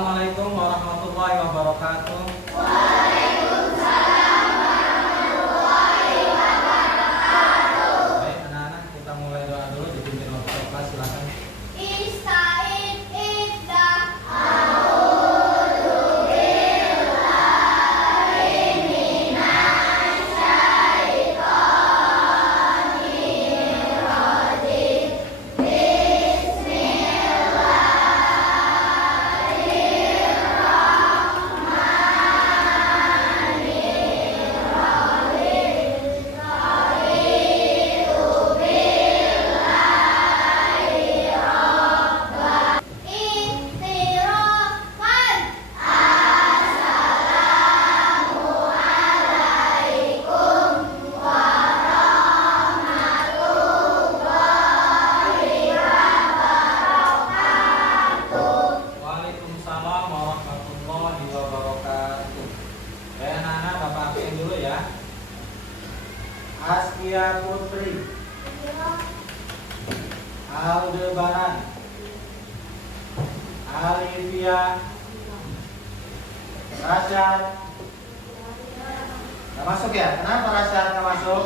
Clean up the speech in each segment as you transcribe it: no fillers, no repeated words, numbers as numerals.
Assalamualaikum warahmatullahi wabarakatuh. Baik anak-anak, kita mulai doa dulu, dipimpin oleh kelas, silakan. Ista'in iddah. Ikhtirokan. Waalaikumsalam warahmatullahi wabarakatuh. Baik anak-anak, Bapak absen dulu ya. Askia Putri, Aldebaran, Alivia, Rasyad. Gak masuk ya? Kenapa Rasyad gak masuk?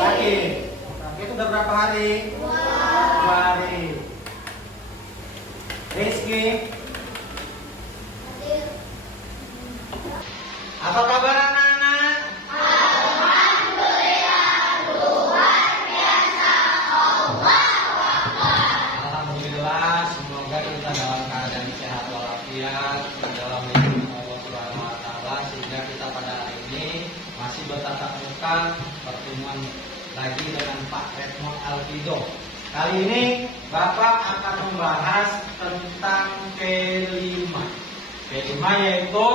Sakit. Sakit udah berapa hari? 2 hari. Rizky, apa kabar anak-anak? Alhamdulillah, semoga kita dalam keadaan sehat walafiat, dalam lindungan Allah Subhanahu wa taala, sehingga kita pada hari ini masih bertatap muka pertemuan lagi dengan Pak Retno Alfido. Kali ini Bapak akan membahas tentang P5. P5 yaitu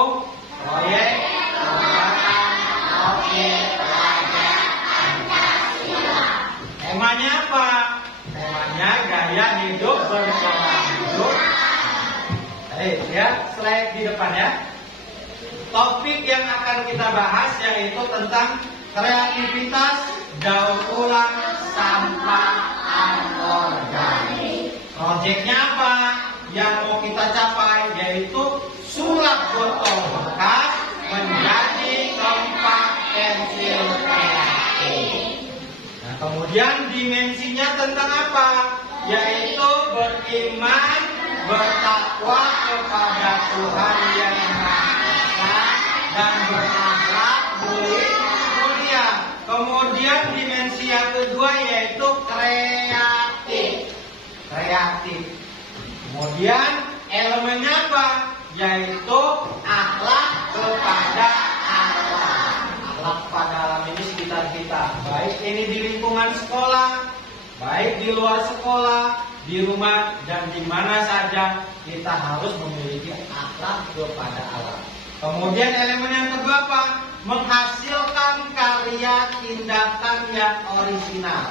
proyek pengembangan objek pelajar Pancasila. Temanya apa? Temanya gaya hidup berkelanjutan. Ya, slide di depan ya. Topik yang akan kita bahas yaitu tentang kreativitas daur ulang sampah anorganik. Proyeknya apa? Yang mau kita capai yaitu sulap botol bekas menjadi kompak pensil kreatif. Nah, kemudian dimensinya tentang apa? Yaitu beriman, bertakwa kepada Tuhan yang Maha Esa dan berakhlak mulia. Kemudian dimensi yang kedua yaitu kreatif. Kemudian elemennya apa? Yaitu akhlak kepada alam. Akhlak pada alam ini sekitar kita. Baik ini di lingkungan sekolah, baik di luar sekolah, di rumah dan di mana saja kita harus memiliki akhlak kepada alam. Kemudian elemen yang kedua apa? Menghasilkan karya tindakan yang orisinal.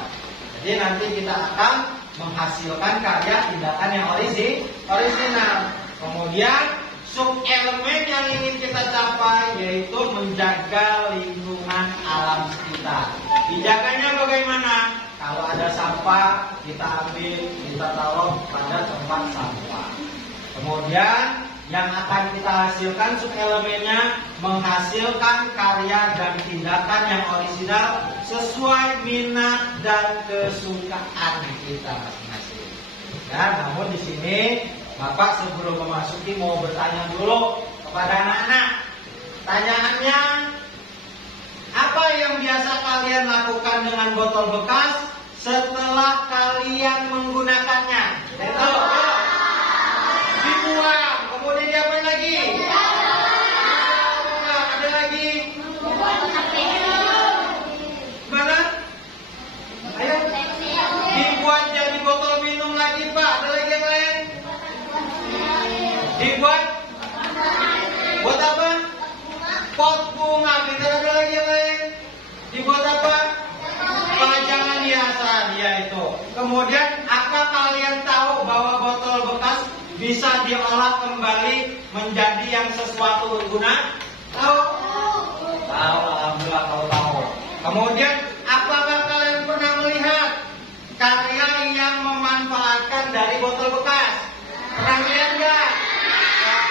Jadi nanti kita akan menghasilkan karya tindakan yang orisinal. Kemudian sub elemen yang ingin kita capai yaitu menjaga lingkungan alam sekitar. Dijaganya bagaimana? Kalau ada sampah kita ambil, kita taruh pada tempat sampah. Kemudian yang akan kita hasilkan sub elemennya menghasilkan karya dan tindakan yang orisinal sesuai minat dan kesukaan kita masing-masing. Ya, namun di sini Bapak sebelum memasuki mau bertanya dulu kepada anak-anak. Pertanyaannya, apa yang biasa kalian lakukan dengan botol bekas setelah kalian menggunakannya? Itu dibuang. Kemudian diapain lagi? Ada lagi? Mana? Ayo. Dibuat jadi botol minum lagi, Pak. Ada lagi yang lain? Dibuat? Buat apa? Pot bunga. Kita ada lagi yang lain? Dibuat apa? Pajangan hiasan, dia itu. Kemudian, apa kalian tahu bahwa botol bekas bisa diolah kembali menjadi yang sesuatu berguna? Tahu? Tahu, alhamdulillah tahu. Kemudian, apakah kalian pernah melihat karya yang memanfaatkan dari botol bekas? Pernah lihat nggak? Nah,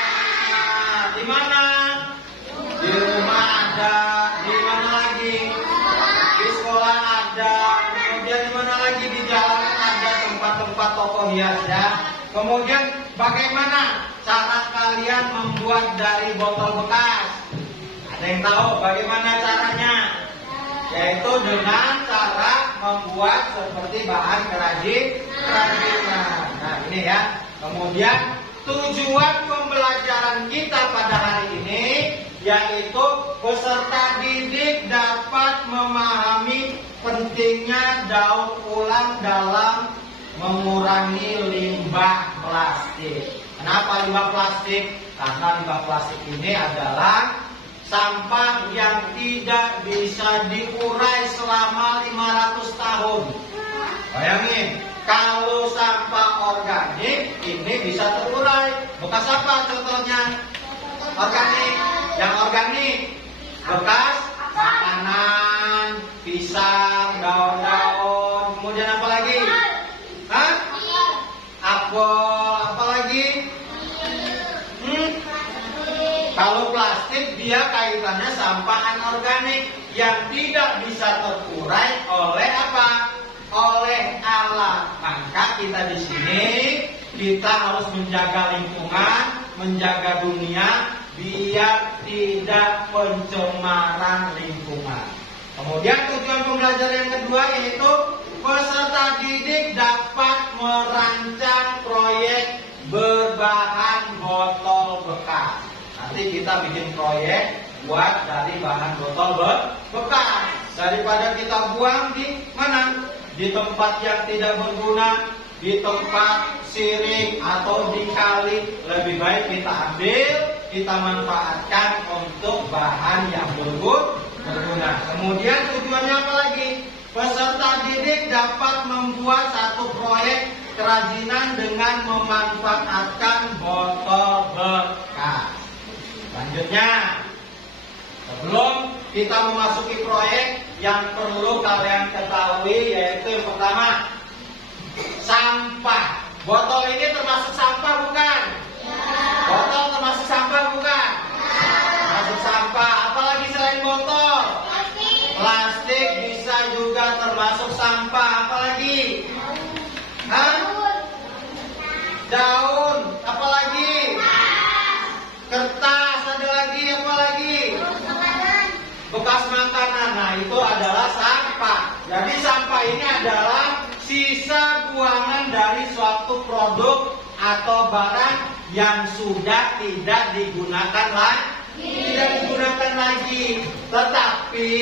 Kemudian di mana lagi di jalan ada tempat-tempat toko hias ya. Kemudian bagaimana cara kalian membuat dari botol bekas? Ada yang tahu bagaimana caranya? Yaitu dengan cara membuat seperti bahan kerajinan. Nah ini ya. Kemudian tujuan pembelajaran kita pada hari ini yaitu peserta didik dapat memahami pentingnya daur ulang dalam mengurangi limbah plastik. Kenapa limbah plastik? Karena limbah plastik ini adalah sampah yang tidak bisa diurai selama 500 tahun. Bayangin, kalau sampah organik ini bisa terurai. Bekas apa contohnya? Organik. Yang organik bekas makanan, pisang, daun-daun, kemudian apa lagi? Hah? Apel, apa lagi? Kalau plastik dia kaitannya sampah anorganik yang tidak bisa terurai oleh apa? Oleh alam. Maka kita di sini kita harus menjaga lingkungan, menjaga dunia biar tidak pencemaran lingkungan. Kemudian tujuan pembelajaran yang kedua yaitu peserta didik dapat merancang proyek berbahan botol bekas. Nanti kita bikin proyek buat dari bahan botol bekas. Daripada kita buang di mana? Di tempat yang tidak berguna, di tempat siring atau di kali, lebih baik kita ambil, kita manfaatkan untuk bahan yang berguna. Kemudian tujuannya apa lagi? Peserta didik dapat membuat satu proyek kerajinan dengan memanfaatkan botol bekas. Selanjutnya, sebelum kita memasuki proyek, yang perlu kalian ketahui yaitu yang pertama, sampah. Botol ini termasuk sampah bukan? Botol termasuk sampah bukan? Termasuk sampah. Apalagi selain botol? Plastik bisa juga termasuk sampah. Apalagi? Hah? Daun. Apalagi? Kertas. Ada lagi? Apalagi? Bekas makanan. Nah itu adalah sampah. Jadi sampah ini adalah sisa buangan dari suatu produk atau barang yang sudah tidak digunakan lagi, tetapi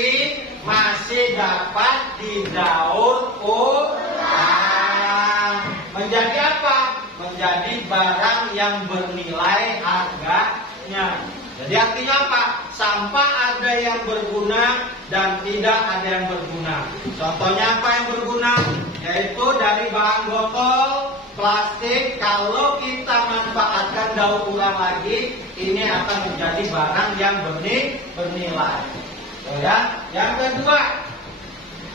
masih dapat didaur ulang. Menjadi apa? Menjadi barang yang bernilai harganya. Jadi artinya apa? Sampah ada yang berguna dan tidak ada yang berguna. Contohnya apa yang berguna? Yaitu dari bahan botol, plastik. Kalau kita manfaatkan daur ulang lagi, ini akan menjadi barang yang bernilai. Ya. Yang kedua,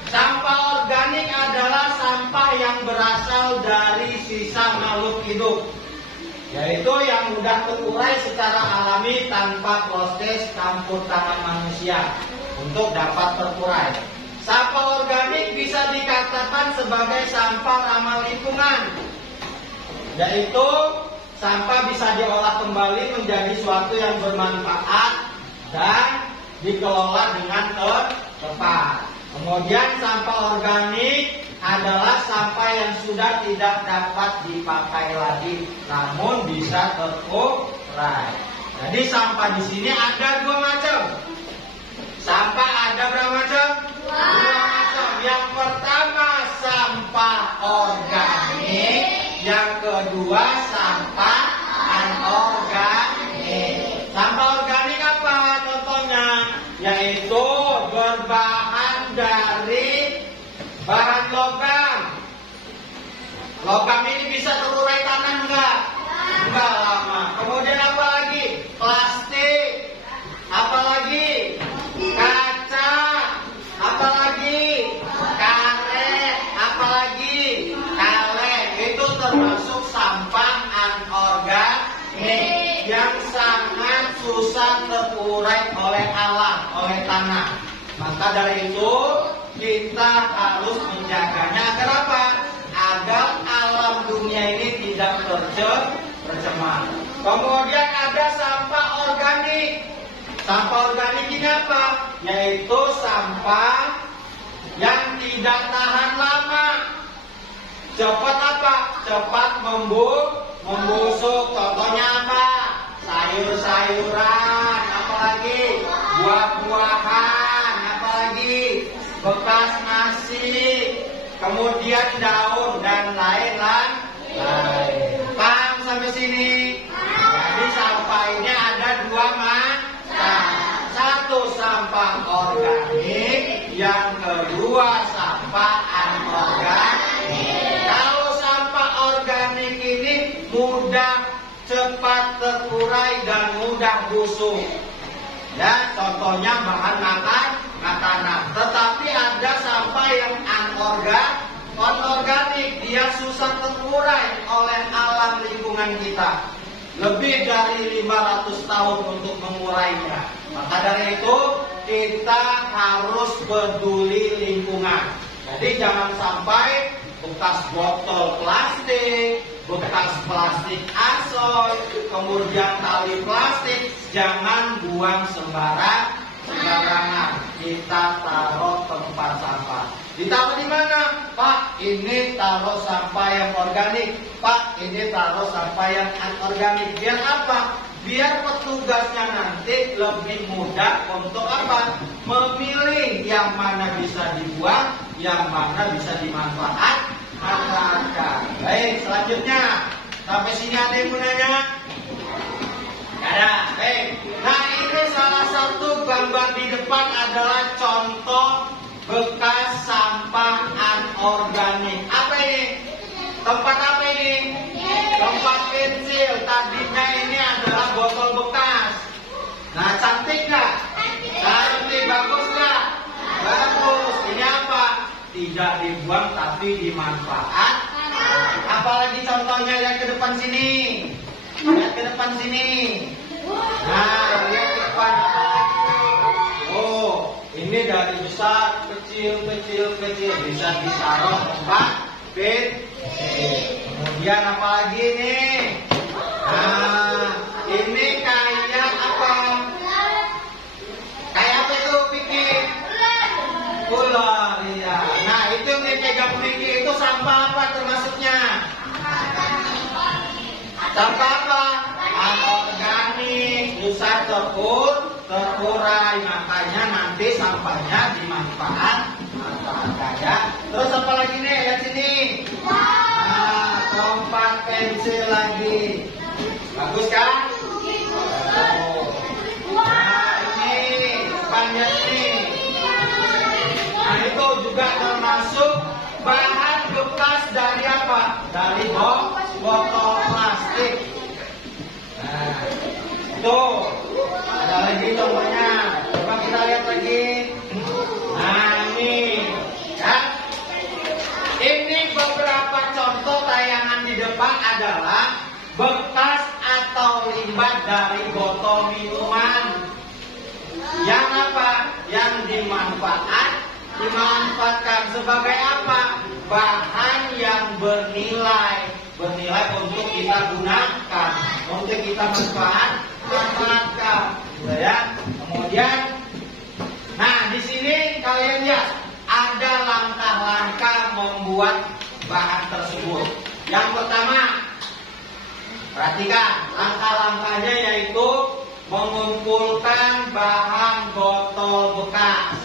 sampah organik adalah sampah yang berasal dari sisa makhluk hidup, yaitu yang mudah terurai secara alami tanpa proses campur tangan manusia untuk dapat terurai. Sampah organik bisa dikatakan sebagai sampah ramah lingkungan, yaitu sampah bisa diolah kembali menjadi suatu yang bermanfaat dan dikelola dengan tepat. Kemudian sampah organik adalah sampah yang sudah tidak dapat dipakai lagi, namun bisa terurai. Jadi sampah di sini ada dua macam. Sampah ada berapa macam? Dua macam. Yang pertama sampah organik, yang kedua sampah anorganik. Sampah organik apa contohnya? Yaitu berbahan dari bahan logam. Logam ini bisa terurai tanah enggak? Enggak lama. Kemudian apa lagi? Plastik. Apa lagi? Kaca. Apa lagi? Karet. Apa lagi? Kaleng. Itu termasuk sampah anorganik yang sangat susah terurai oleh alam, oleh tanah. Maka dari itu kita harus menjaga tercemar. Kemudian ada sampah organik. Sampah organik ini apa? Yaitu sampah yang tidak tahan lama. Cepat apa? Cepat membusuk. Contohnya apa? Sayur-sayuran, apalagi buah-buahan, apalagi bekas nasi, kemudian daun dan lain-lain. Paham sampai sini? Jadi sampah ini ada dua macam. Satu sampah organik, yang kedua sampah anorganik. Kalau sampah organik ini mudah cepat terurai dan mudah busuk. Ya, contohnya bahan makanan. Tetapi ada sampah yang anorganik, dia susah terurai oleh alam lingkungan kita. Lebih dari 500 tahun untuk mengurainya. Maka dari itu kita harus peduli lingkungan. Jadi jangan sampai bekas botol plastik, bekas plastik asoy, kemudian tali plastik, jangan buang sembarangan. Kita taruh tempat sampah. Ditaruh di mana? Pak, ini taruh sampah yang organik. Pak, ini taruh sampah yang anorganik. Biar apa? Biar petugasnya nanti lebih mudah untuk apa? Memilih yang mana bisa dibuang, yang mana bisa dimanfaatkan. Baik, selanjutnya. Sampai sini ada yang mau nanya? Ada. Baik. Nah, ini salah satu gambar di depan adalah contoh bekas sampah anorganik. Apa ini? Tempat apa ini? Tempat pensil. Tadinya ini adalah botol bekas. Nah, cantik nggak? Cantik, bagus nggak? Bagus. Ini apa? Tidak dibuang tapi dimanfaatkan. Apalagi contohnya yang ke depan sini. Lihat ke depan sini. Nah, lihat ke depan. Oh, ini dari besar, kecil bisa ditaruh tempat kemudian apa lagi nih? Nah, ini kayak apa? Kayak apa itu, Vicky? Ular, iya. Nah, itu yang dipegang Vicky itu sampah apa termasuknya? Sampah apa? Anorganik, susah terurai, makanya nanti sampahnya dimanfaatkan ya. Terus apa lagi nih? Lihat sini. Nah, tempat pensil lagi. Bagus kan? Nah, ini panjang nih. Nah, itu juga termasuk bahan bekas dari apa? Dari botol plastik. Nah, itu ada lagi contohnya. Coba kita lihat lagi. Nah, ini ya. Ini beberapa contoh tayangan di depan adalah bekas atau limbah dari botol minuman. Yang apa? Yang dimanfaatkan sebagai apa? Bahan yang bernilai untuk kita gunakan, untuk kita manfaatkan, ya. Kemudian, nah di sini kalian lihat ada langkah-langkah membuat bahan tersebut. Yang pertama, perhatikan langkah-langkahnya yaitu mengumpulkan bahan botol bekas.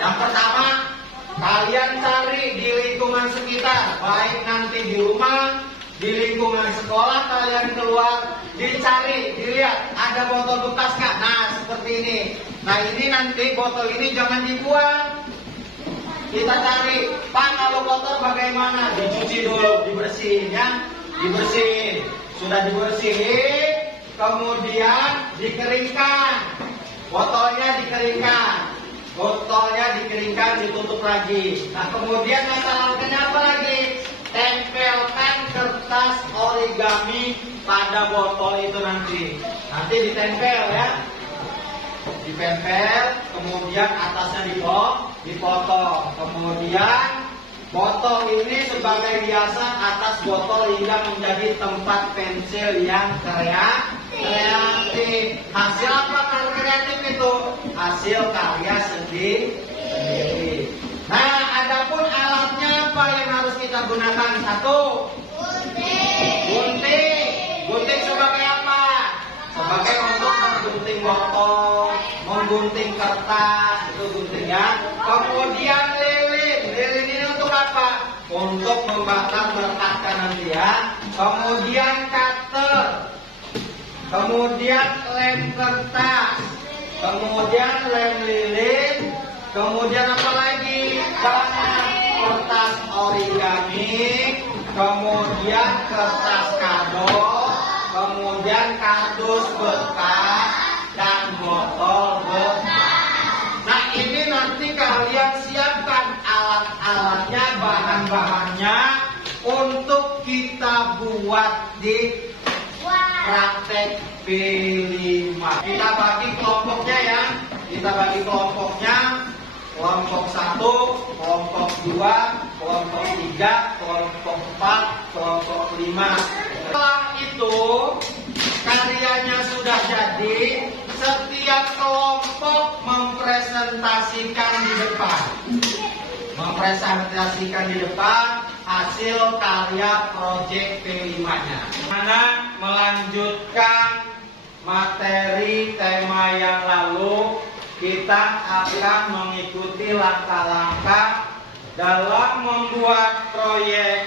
Yang pertama, kalian cari di lingkungan sekitar, baik nanti di rumah, di lingkungan sekolah, kalian keluar, dilihat ada botol bekas nggak? Nah, seperti ini. Nah, ini nanti botol ini jangan dibuang. Kita cari, Pak, kalau kotor bagaimana? Dicuci dulu, dibersihin ya, dibersihin. Sudah dibersihin, kemudian dikeringkan. Botolnya dikeringkan, ditutup lagi. Nah, kemudian langkah-langkahnya apa lagi? Tempelkan kertas origami pada botol itu nanti. Nanti ditempel ya. Ditempel, kemudian atasnya dipotong. Kemudian Botol ini sebagai hiasan atas botol hingga menjadi tempat pensil yang kreatif. Hasil apa kalau kreatif itu? Hasil karya sendiri. Nah, adapun alatnya apa yang harus kita gunakan? Satu, gunting. Gunting sebagai apa? Sebagai untuk menggunting botol, menggunting kertas, itu guntingnya. Kemudian lilin. Lilin ini untuk apa? Untuk membakar merekatkan nanti ya. Kemudian cutter. Kemudian lem kertas. Kemudian lem lilin. Kemudian apa lagi? Kertas origami. Kemudian kertas kado. Kemudian kardus bekas dan botol bekas. Nah, ini nanti kalian siapkan alat-alatnya, bahan-bahannya untuk kita buat di praktek P5. Kita bagi kelompoknya ya. Kita bagi kelompoknya. Kelompok 1, kelompok 2, kelompok 3, kelompok 4, kelompok 5. Setelah itu karyanya sudah jadi, setiap kelompok mempresentasikan di depan. Mempresentasikan di depan hasil karya proyek P5-nya. Mana melanjutkan materi tema yang lalu, kita akan mengikuti langkah-langkah dalam membuat proyek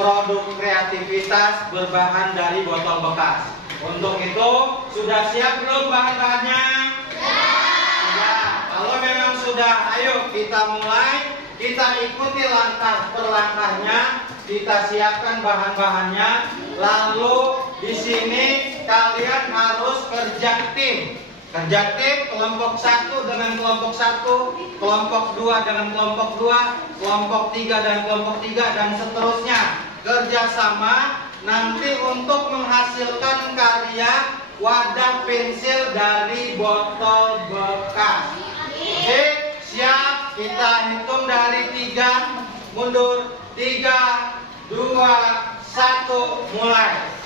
produk kreativitas berbahan dari botol bekas. Untuk itu, sudah siap belum bahan-bahannya? Sudah. Kalau memang sudah, ayo kita mulai. Kita ikuti langkah per langkahnya. Kita siapkan bahan-bahannya. Lalu di sini kalian harus kerja tim. Kerja tim, kelompok 1 dengan kelompok 1, kelompok 2 dengan kelompok 2, kelompok 3 dan kelompok 3, dan seterusnya. Kerjasama nanti untuk menghasilkan karya wadah pensil dari botol bekas. Oke, siap? Kita hitung dari 3, mundur. 3, 2, 1, mulai.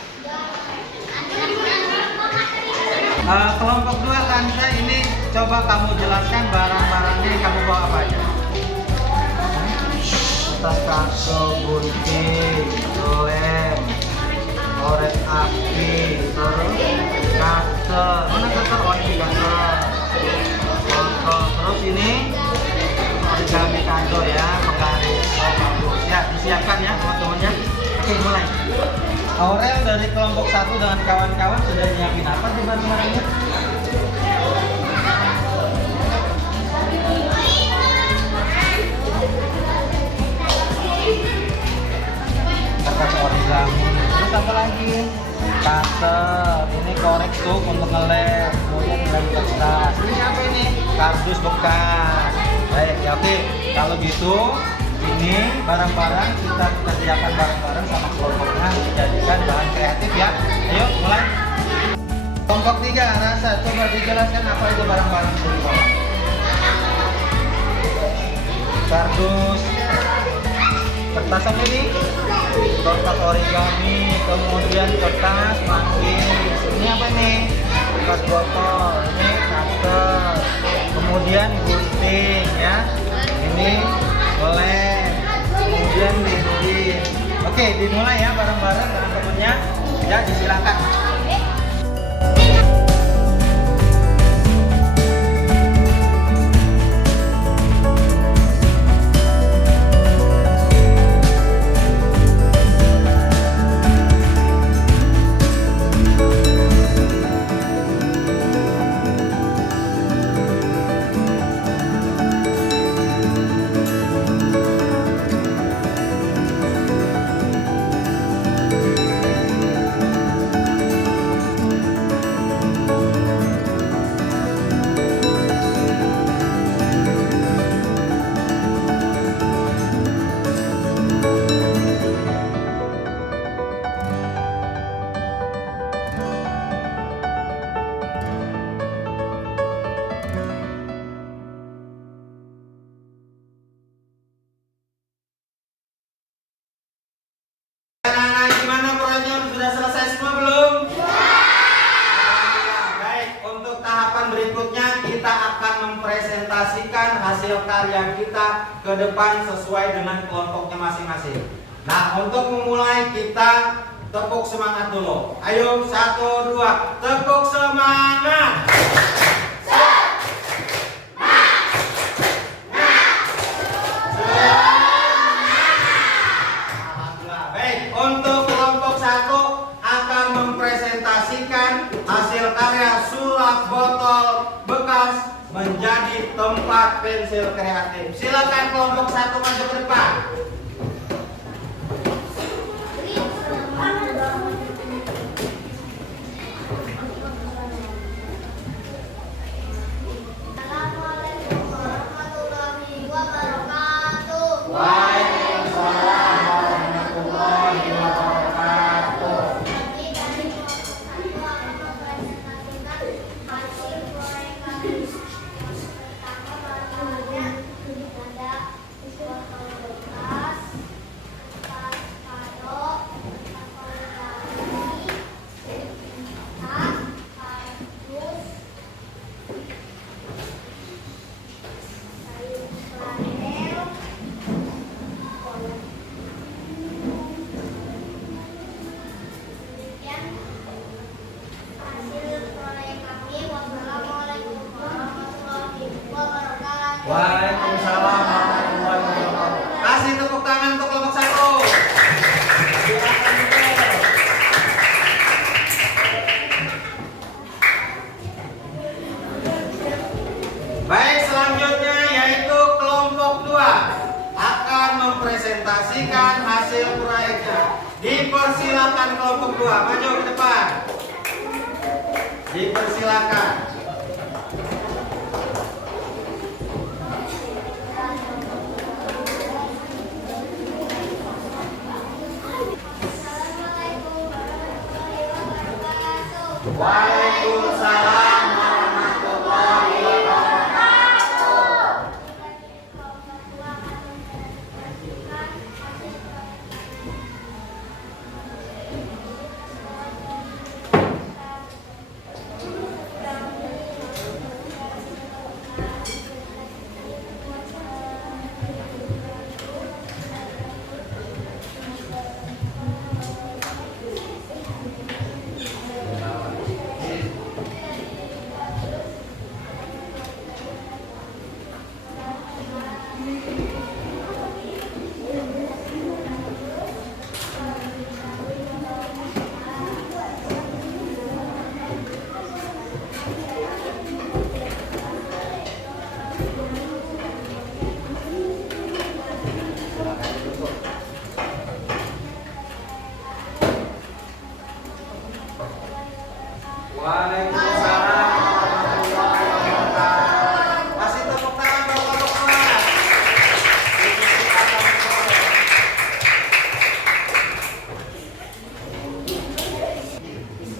Kelompok 2 Kansa, ini coba kamu jelaskan barang-barangnya yang kamu bawa apa aja. Kertas kaso, gunting, lem, korek api, terus cutter. Mana cutter? Oh, ini cutter. Terus ini origami kado ya, penggaris. Oh, bagus. Ya, disiapkan ya teman-temannya. Oke, mulai. Aurel dari kelompok 1 dengan kawan-kawan sudah nyiapin apa sih barang-barangnya? Kertas origami, terus apa lagi? Cutter, ini korek stuk untuk ngelem, kemudian lem kertas. Ini apa ini? Kardus bekas. Baik, ya oke. Kalau gitu, ini barang-barang kita kerjakan bareng-bareng sama kelompoknya, dijadikan bahan kreatif ya. Ayo mulai. Kelompok 3 Rasa, coba dijelaskan apa itu barang-barang yang dibawa. Kardus, kertas apa ini? Kertas origami, kemudian kertas manggis. Ini apa nih? Kertas botol, ini cutter, kemudian gunting ya. Ini lem, kemudian lilin. Oke, dimulai ya bareng-bareng teman-temannya. Ya, disilakan. karya kita ke depan sesuai dengan kelompoknya masing-masing. Nah, untuk memulai kita tepuk semangat dulu. Ayo, 1, 2, tepuk semangat. Alhamdulillah. Baik, untuk kelompok 1 akan mempresentasikan hasil karya sulap botol bekas menjadi tempat pensil kreatif. Silakan kelompok 1 maju ke depan. Assalamualaikum warahmatullahi wabarakatuh. Waalaikumsalam warahmatullahi wabarakatuh. Kami dari kelompok 1 akan mempresentasikan hasil proyek kami. Pertama bahannya ada botol bekas, tas kado, akomodasi, tinta, kardus, kayu flanel, demikian hasil proyek kami. Wassalamualaikum warahmatullahi wabarakatuh. Waalaikumsalam warahmatullahi wabarakatuh. Kasih tepuk tangan untuk kelompok 1. Silakan duduk. Baik, selanjutnya yaitu kelompok 2 akan mempresentasikan hasil proyeknya. Dipersilakan kelompok 2 maju ke depan. Dipersilakan. Assalamualaikum warahmatullahi wabarakatuh. Waalaikumsalam warahmatullahi wabarakatuh. Kelompok 2 akan mempresentasikan hasil Waalaikumsalam warahmatullahi wabarakatuh. Kasih tepuk tangan buat kelompok 2.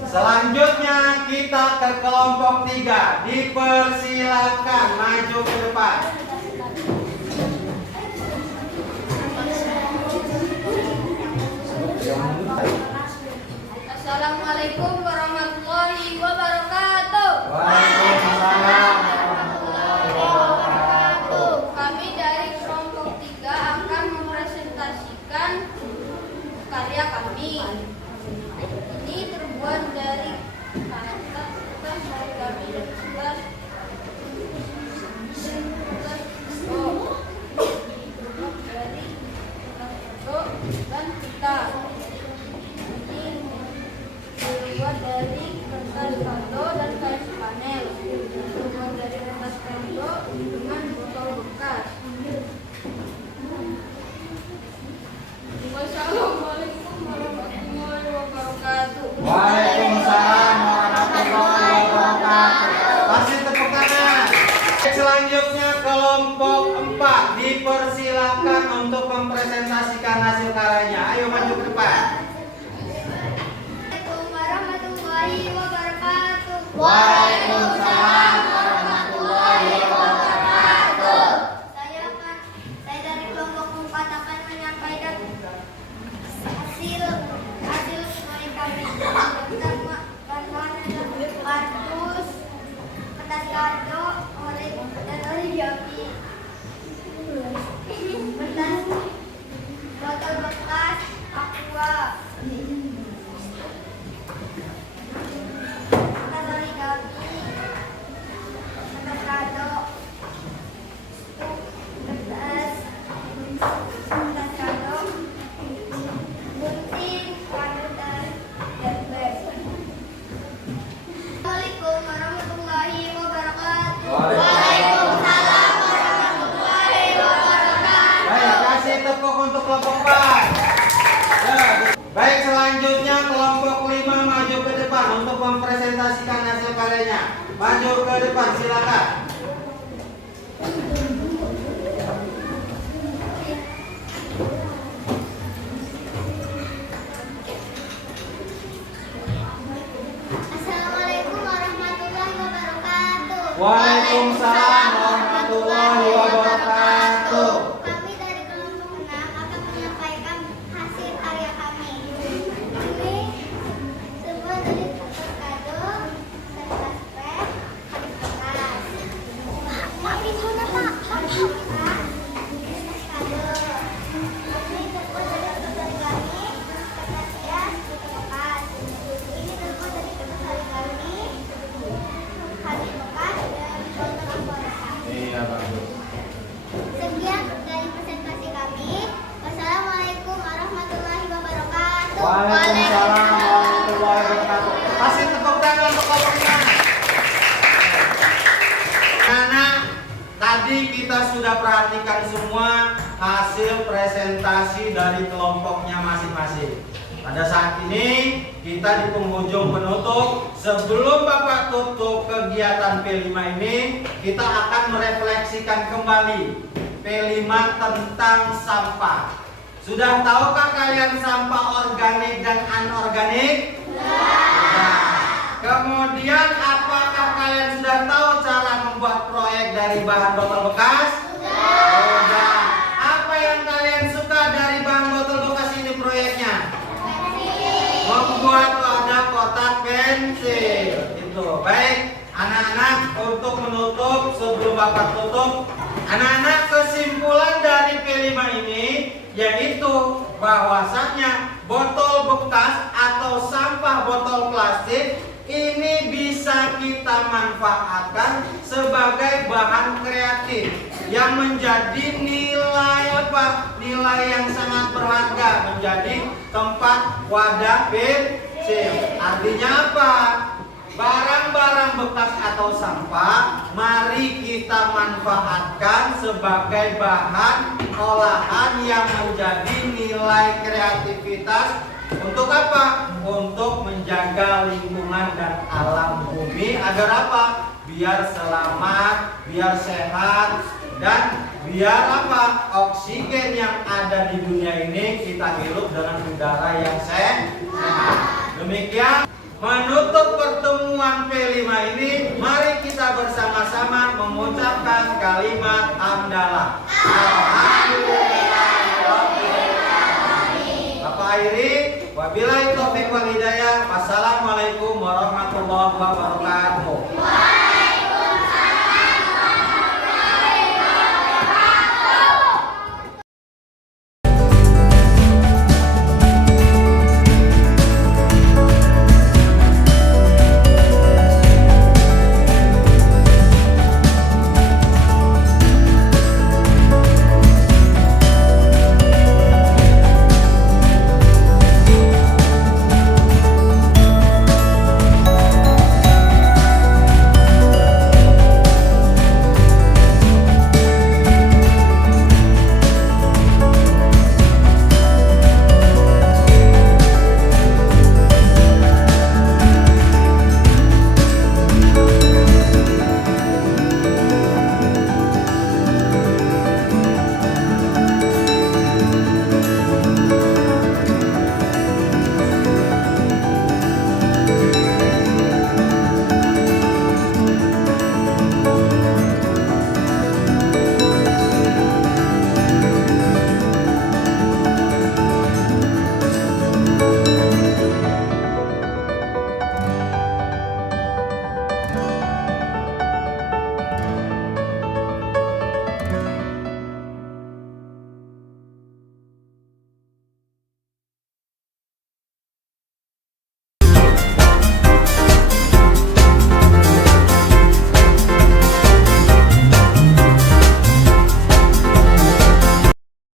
Selanjutnya kita ke kelompok 3. Dipersilakan maju ke depan. Assalamualaikum warahmatullahi wabarakatuh. Waalaikumsalam warahmatullahi wabarakatuh. Kami dari kelompok 3 akan mempresentasikan karya kami. Ini terbuat dari kertas origami dan kertas dari kertas dan pita. Ini terbuat dari kertas kado dan kayu panel. Terbuat dari kertas kado dengan botol bekas. Wassalamualaikum warahmatullahi wabarakatuh. Waalaikumsalam warahmatullahi wabarakatuh. Kasih tepuk tangan. Selanjutnya kelompok 4 dipersilakan untuk mempresentasikan hasil karyanya. Ayo maju ke depan. Assalamualaikum warahmatullahi wabarakatuh. Waalaikumsalam warahmatullahi wabarakatuh. Saya dari kelompok 4 akan menyampaikan hasil proyek kami. Bahan-bahan kardus, kertas kado, dan origami. untuk kelompok 4. Ya, baik, selanjutnya kelompok 5 maju ke depan untuk mempresentasikan hasil karyanya. Maju ke depan, silakan. Assalamualaikum warahmatullahi wabarakatuh. Waalaikumsalam warahmatullahi wabarakatuh. Kami dari kelompok 6 akan menyampaikan hasil karya kami. Ini semua dari kertas kado, kertas pet, kertas. Pak, di mana Pak? Kertas kado. Ini terbuat dari kertas origami, kertas hias, kertas. Ini terbuat dari kertas origami, kardus bekas, dan botol ampora. Iya, bagus. Sekian dari presentasi kami. Wassalamualaikum warahmatullahi wabarakatuh. Waalaikumsalam warahmatullahi wabarakatuh. Kasih tepuk tangan untuk kelompok 5. Anak, tadi kita sudah perhatikan semua hasil presentasi dari kelompoknya masing-masing. Pada saat ini kita di penghujung penutup. Sebelum Bapak tutup kegiatan P5 ini, kita akan merefleksikan kembali P5 tentang sampah. Sudah tahukah kalian sampah organik dan anorganik? Sudah. Kemudian apakah kalian sudah tahu cara membuat proyek dari bahan botol bekas? Sudah. Apa yang kalian suka dari bahan botol bekas ini proyeknya? Membuat wadah kotak pensil. Itu. Baik, anak-anak, untuk menutup sebelum Bapak tutup, anak-anak, kesimpulan dari P5 ini yaitu bahwasanya botol bekas atau sampah botol plastik ini bisa kita manfaatkan sebagai bahan kreatif yang menjadi nilai apa? Nilai yang sangat berharga, menjadi tempat wadah pensil. Artinya apa? Barang-barang bekas atau sampah mari kita manfaatkan sebagai bahan olahan yang menjadi nilai kreativitas. Untuk apa? Untuk menjaga lingkungan dan alam bumi agar apa? Biar selamat, biar sehat, dan biar apa? Oksigen yang ada di dunia ini kita hirup dengan udara yang sehat. Demikian menutup pertemuan P5 ini, mari kita bersama-sama mengucapkan kalimat hamdalah. Alhamdulillah. Bapak akhiri, wabillahi taufiq wal hidayah. Wassalamualaikum warahmatullahi wabarakatuh.